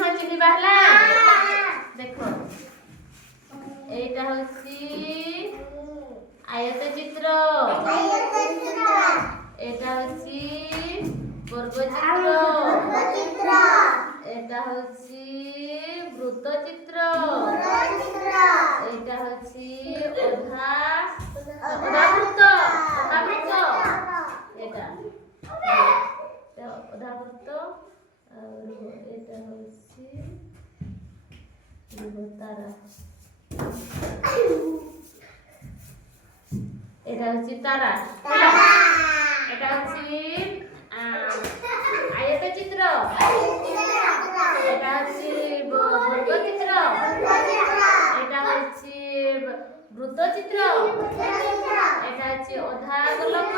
চিহ্ন চিহ্নিবা হলা দেখো এইটা হচ্ছে আয়ত চিত্র এটা হচ্ছে বর্গ চিত্র এটা হচ্ছে বৃত্ত চিত্র এটা হচ্ছে অধাবৃত্ত এটা অধাবৃত্ত আর এটা হচ্ছে তারা এটা হচ্ছে তারা এটা হচ্ছে আয়ত চিত্র এটা হচ্ছে বর্গ চিত্র এটা হচ্ছে বৃত্ত চিত্র এটা হচ্ছে অধা গোলক